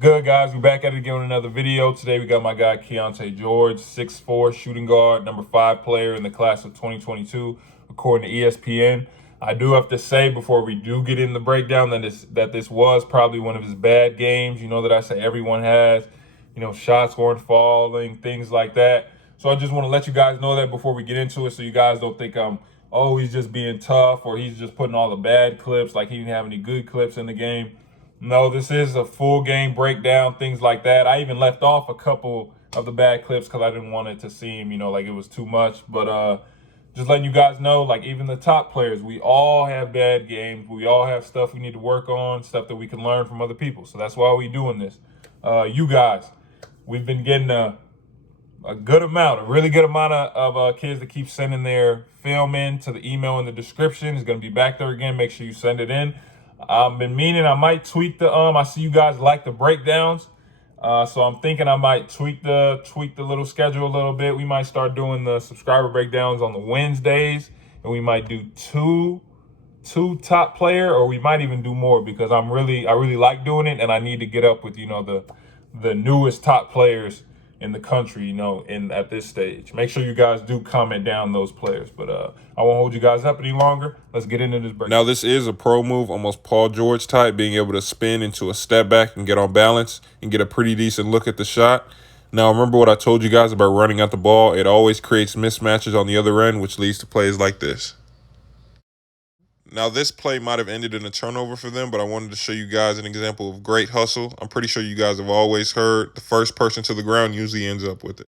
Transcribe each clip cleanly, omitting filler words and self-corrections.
Good, guys. We're back at it again with another video. Today we got my guy Keyonte George, 6'4", shooting guard, number 5 player in the class of 2022, according to ESPN. I do have to say before we do get in the breakdown that this was probably one of his bad games. You know that I say everyone has, shots weren't falling, things like that. So I just want to let you guys know that before we get into it, so you guys don't think he's just being tough or he's just putting all the bad clips, like he didn't have any good clips in the game. No, this is a full game breakdown, things like that. I even left off a couple of the bad clips because I didn't want it to seem, like it was too much. But just letting you guys know, like even the top players, we all have bad games. We all have stuff we need to work on, stuff that we can learn from other people. So that's why we're doing this. You guys, we've been getting a really good amount of kids that keep sending their film in to the email in the description. It's going to be back there again. Make sure you send it in. I've been meaning I might tweak the I see you guys like the breakdowns, so I'm thinking I might tweak the little schedule a little bit. We might start doing the subscriber breakdowns on the Wednesdays, and we might do two top player, or we might even do more because I really like doing it, and I need to get up with the newest top players in the country, at this stage. Make sure you guys do comment down those players. But I won't hold you guys up any longer. Let's get into this break. Now, this is a pro move, almost Paul George type, being able to spin into a step back and get on balance and get a pretty decent look at the shot. Now, remember what I told you guys about running out the ball. It always creates mismatches on the other end, which leads to plays like this. Now, this play might have ended in a turnover for them, but I wanted to show you guys an example of great hustle. I'm pretty sure you guys have always heard the first person to the ground usually ends up with it.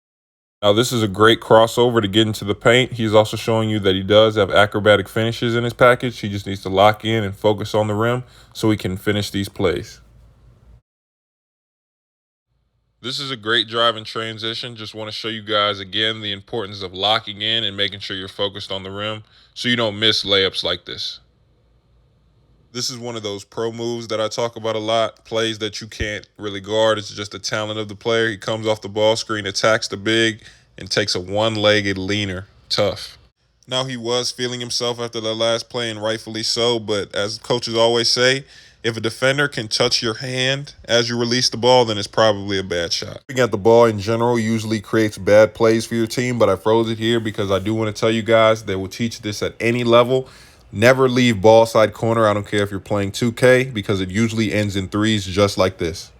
Now, this is a great crossover to get into the paint. He's also showing you that he does have acrobatic finishes in his package. He just needs to lock in and focus on the rim so he can finish these plays. This is a great drive in transition. Just want to show you guys again the importance of locking in and making sure you're focused on the rim so you don't miss layups like this. This is one of those pro moves that I talk about a lot, plays that you can't really guard. It's just the talent of the player. He comes off the ball screen, attacks the big, and takes a one-legged leaner. Tough. Now, he was feeling himself after the last play, and rightfully so, but as coaches always say, if a defender can touch your hand as you release the ball, then it's probably a bad shot. Looking at the ball in general usually creates bad plays for your team, but I froze it here because I do want to tell you guys they will teach this at any level. Never leave ball side corner. I don't care if you're playing 2K because it usually ends in threes just like this.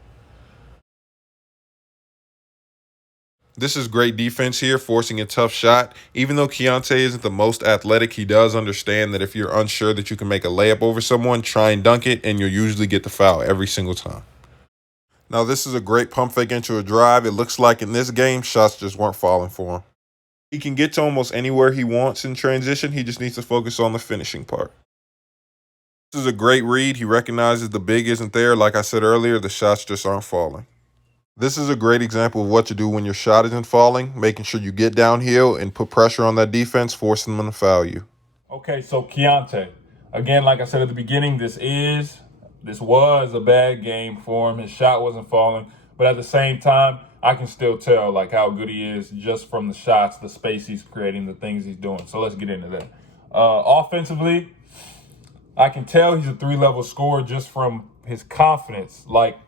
This is great defense here, forcing a tough shot. Even though Keonta isn't the most athletic, he does understand that if you're unsure that you can make a layup over someone, try and dunk it, and you'll usually get the foul every single time. Now, this is a great pump fake into a drive. It looks like in this game, shots just weren't falling for him. He can get to almost anywhere he wants in transition. He just needs to focus on the finishing part. This is a great read. He recognizes the big isn't there. Like I said earlier, the shots just aren't falling. This is a great example of what to do when your shot isn't falling, making sure you get downhill and put pressure on that defense, forcing them to foul you. Okay, so Keonta, again, like I said at the beginning, this was a bad game for him. His shot wasn't falling, but at the same time, I can still tell like how good he is just from the shots, the space he's creating, the things he's doing. So let's get into that. Offensively, I can tell he's a 3-level scorer just from his confidence. Like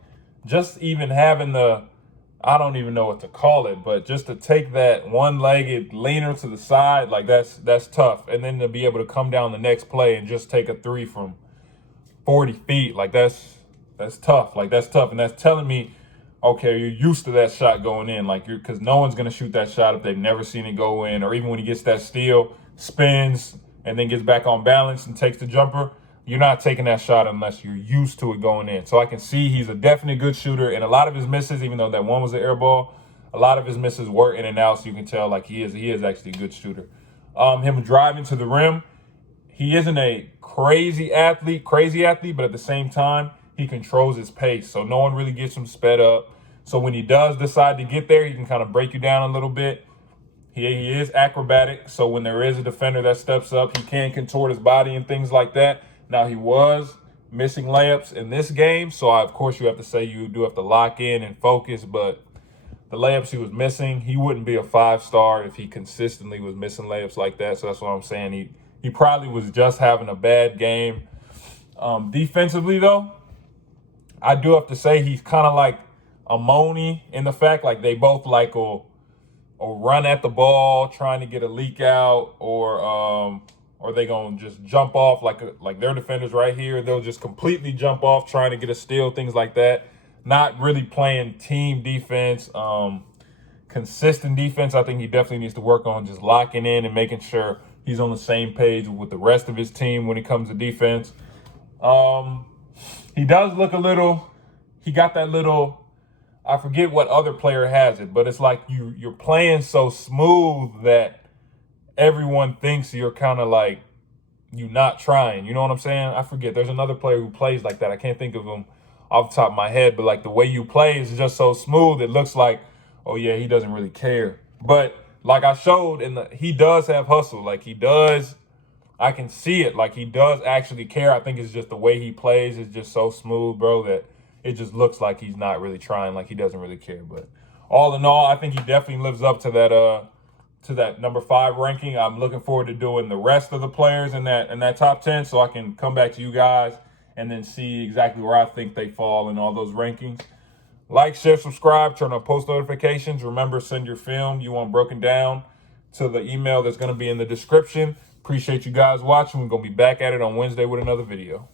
just even having I don't even know what to call it, but just to take that one-legged leaner to the side, like that's tough. And then to be able to come down the next play and just take a 3 from 40 feet, like that's tough. Like that's tough. And that's telling me, okay, you're used to that shot going in, like because no one's gonna shoot that shot if they've never seen it go in, or even when he gets that steal, spins, and then gets back on balance and takes the jumper. You're not taking that shot unless you're used to it going in. So I can see he's a definite good shooter, and a lot of his misses, even though that one was an air ball, a lot of his misses were in and out. So you can tell like he is actually a good shooter. Him driving to the rim, he isn't a crazy athlete, but at the same time, he controls his pace. So no one really gets him sped up. So when he does decide to get there, he can kind of break you down a little bit. He is acrobatic. So when there is a defender that steps up, he can contort his body and things like that. Now, he was missing layups in this game. So, of course, you have to say you do have to lock in and focus. But the layups he was missing, he wouldn't be a 5-star if he consistently was missing layups like that. So that's what I'm saying. He probably was just having a bad game. Defensively, though, I do have to say he's kind of like Amoni in the fact like they both like will run at the ball trying to get a leak out, or they gonna just jump off like their defenders right here. They'll just completely jump off trying to get a steal, things like that. Not really playing team defense, consistent defense. I think he definitely needs to work on just locking in and making sure he's on the same page with the rest of his team when it comes to defense. He does look a little. He got that little. I forget what other player has it, but it's like you're playing so smooth that everyone thinks you're kind of like you not trying. You know what I'm saying? I forget. There's another player who plays like that. I can't think of him off the top of my head, but like the way you play is just so smooth. It looks like, oh yeah, he doesn't really care. But like I showed he does have hustle. Like he does. I can see it. Like he does actually care. I think it's just the way he plays is just so smooth, bro, that it just looks like he's not really trying, like he doesn't really care. But all in all, I think he definitely lives up to that number 5 ranking. I'm looking forward to doing the rest of the players in that top 10 so I can come back to you guys and then see exactly where I think they fall in all those rankings. Like, share, subscribe, turn on post notifications. Remember, send your film you want broken down to the email that's going to be in the description. Appreciate you guys watching. We're going to be back at it on Wednesday with another video.